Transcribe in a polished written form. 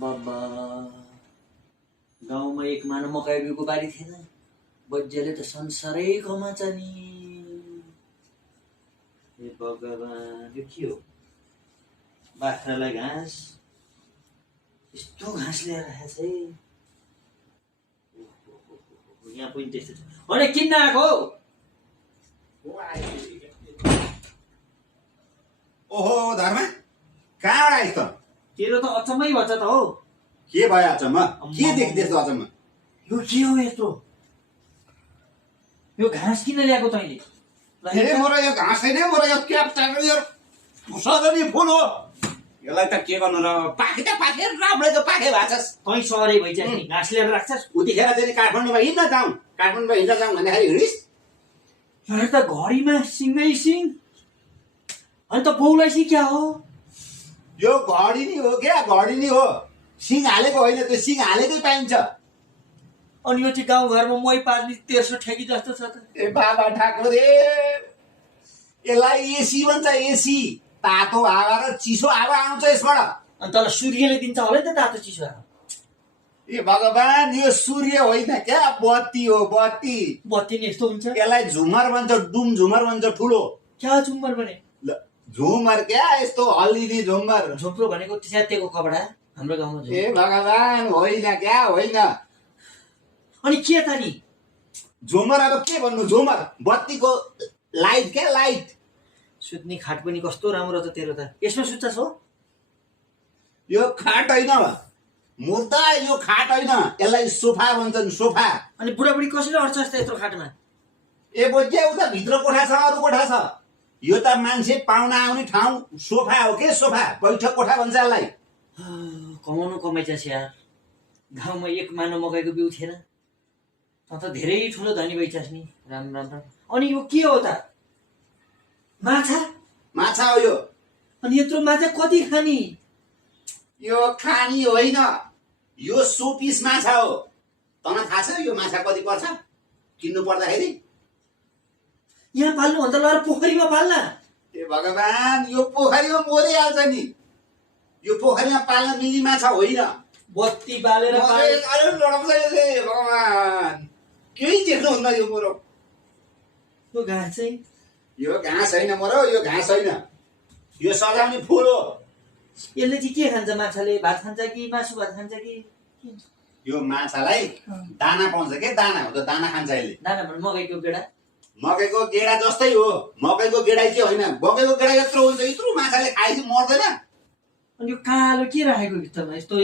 बाबा गाउँमा एक मानव मकैको बारी थिएन, बज्याले त संसारै कमाचा नि। हे भगवान, यो के हो? बाख्रालाई घाँस, यस्तो घाँस ल्याएर राखेछ है। यहाँ पनि त्यस्तै छ। अरे किन्न आएको? ओहो धर्म, कहाँबाट आइस त? तेरो त अचम्मै भन्छ त हौ। के भयो अचम्म? के देख्दैछ अचम्म? यो के हो यस्तो? यो घाँस किन ल्याएको तैँले? ए मोर यो घाँस छैन, मोर यो क्याप्टाको यो सजनी फुल हो। यसलाई त के गर्नु र? पाखे त पाखे, राम्रै त पाखे भाछस्। तैँ सहरै भइन्छ नि, घाँस ल्याएर राख्छस्। उतिखेर चाहिँ काठमाडौँमा हिँड्न जाउँ, काठमाडौँमा हिँड्न जाउँ भन्दाखेरि हिँडिस्। यहाँ त घडीमा सिङै सिङ। अनि त बौलाई चाहिँ क्या हो? यो घडी नि हो क्या, घडी नि हो। सिङ हालेको होइन, त्यो सिङ हालेकै पाइन्छ। अनि यो चाहिँ गाउँघरमा मै पार्ने 1300 ठेकी जस्तो छ त। ए बाबा ठाकुर, यसलाई एसी भन्छ, एसी। तातो हावा र चिसो हावा आउँछ यसबाट। अनि तल सूर्यले दिन्छ होला नि त तातो चिसो हावा। ए भगवान, यो सूर्य होइन क्या, बत्ती हो, बत्ती। बत्ती नि यस्तो हुन्छ? यसलाई झुमर भन्छ, डुम झुमर भन्छ ठुलो। क्या झुम्मर भने? झुमर क्या, यस्तो हल्लिने झुमर। झोप्रो भनेको च्यातेको कपडा हाम्रो गाउँमा। ए भगवान, होइन क्या, होइन। अनि के त नि? झुमर अब के भन्नु, झुमर बत्तीको लाइट क्या, लाइट। सुत्ने खाट पनि कस्तो राम्रो त तेरो त। यसमा सुत्छस् हो? यो खाट होइन मुर्दा, यो खाट होइन, यसलाई सोफा भन्छन्, सोफा। अनि बुढाबुढी कसरी अड्छस् त यत्रो खाटमा? ए बोज्या, उता भित्र कोठा छ, अरू कोठा छ। यो त मान्छे पाहुना आउने ठाउँ, सोफा हो के, सोफा। बैठक कोठा भन्छ यसलाई। कमाउनु कमाइछस् यार। गाउँमा एक मानव मकैको बिउ थिएन, त त धेरै ठुलो धनी भइछस् नि। राम राम राम। अनि यो के हो त? माछा? माछा हो यो। अनि यत्रो माछा कति खानी? यो खानी होइन, यो सोपिस माछा हो। तँलाई थाहा छ यो माछा कति पर्छ किन्नु पर्दाखेरि? यहाँ पाल्नु भन्दा ल पोखरीमा पाल्न। ए भगवान, यो पोखरीमा मरिहाल्छ नि। यो पोखरीमा पाल्न मिल्ने माछा होइन। बत्ती बालेर भगवान, केही देख्नुहुन्न यो मोरो। यो घाँस चाहिँ? यो घाँस होइन मोरो, यो घाँस होइन, यो सजाउने फुल हो। यसले चाहिँ के खान्छ? माछाले भात खान्छ कि मासु भात खान्छ कि? यो माछालाई दाना पाउँछ के, दाना हो त, दाना खान्छ यसले। दाना भने मकैको गेडा? मकैको गेडा जस्तै हो। मकैको गेडा चाहिँ होइन, मकैको गेडा यत्रो हुन्छ, यत्रो माछाले खाएपछि मर्दैन। अनि यो कालो के राखेको भित्तामा यस्तो?